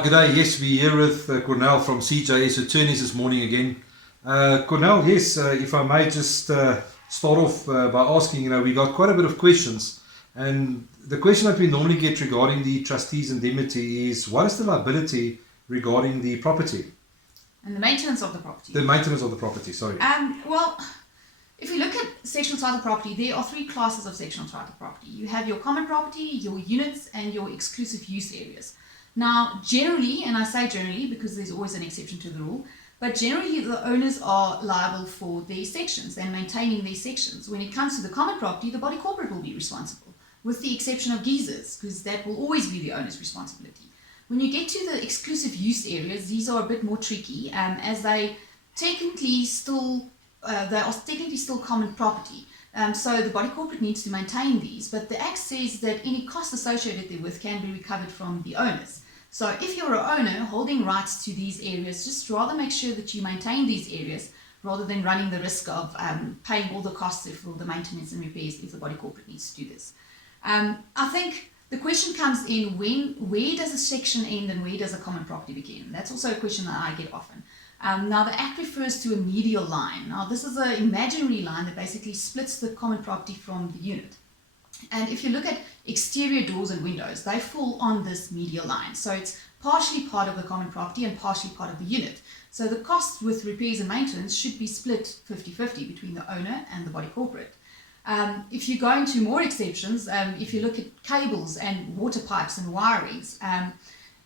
Right, good day. Yes, we're here with Cornell from CJS Attorneys this morning again. Cornell, yes, if I may just start off by asking, we got quite a bit of questions. And the question that we normally get regarding the trustee's indemnity is, what is the liability regarding the property? And the maintenance of the property. The maintenance of the property, sorry. Well, if you look at sectional title property, there are three classes of sectional title property. You have your common property, your units, and your exclusive use areas. Now, generally, and I say generally because there's always an exception to the rule, but generally the owners are liable for their sections and maintaining their sections. When it comes to the common property, the body corporate will be responsible, with the exception of geysers, because that will always be the owner's responsibility. When you get to the exclusive use areas, these are a bit more tricky, as they technically still common property. So the body corporate needs to maintain these, but the Act says that any cost associated therewith can be recovered from the owners. So if you're an owner holding rights to these areas, just rather make sure that you maintain these areas rather than running the risk of paying all the costs for the maintenance and repairs if the body corporate needs to do this. I think the question comes in where does a section end and where does a common property begin? That's also a question that I get often. Now the Act refers to a medial line. Now this is an imaginary line that basically splits the common property from the unit. And if you look at exterior doors and windows, they fall on this medial line. So it's partially part of the common property and partially part of the unit. So the cost with repairs and maintenance should be split 50-50 between the owner and the body corporate. If you go into more exceptions, if you look at cables and water pipes and wirings,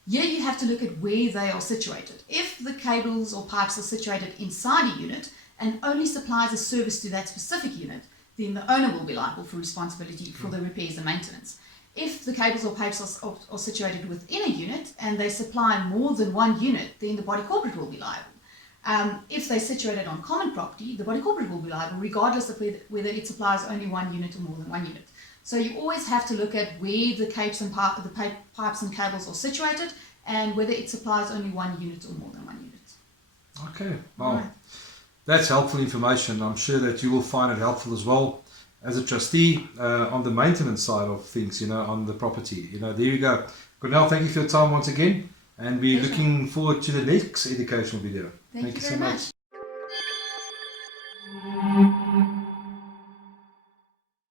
here you have to look at where they are situated. If the cables or pipes are situated inside a unit and only supplies a service to that specific unit, then the owner will be liable for responsibility for the repairs and maintenance. If the cables or pipes are situated within a unit and they supply more than one unit, then the body corporate will be liable. If they're situated on common property, the body corporate will be liable regardless of whether it supplies only one unit or more than one unit. So you always have to look at where the pipes and cables are situated and whether it supplies only one unit or more than one unit. Okay, well, that's helpful information. I'm sure that you will find it helpful as well as a trustee on the maintenance side of things, on the property. There you go. Cornell, thank you for your time once again, and we're looking forward to the next educational video. Thank you so much.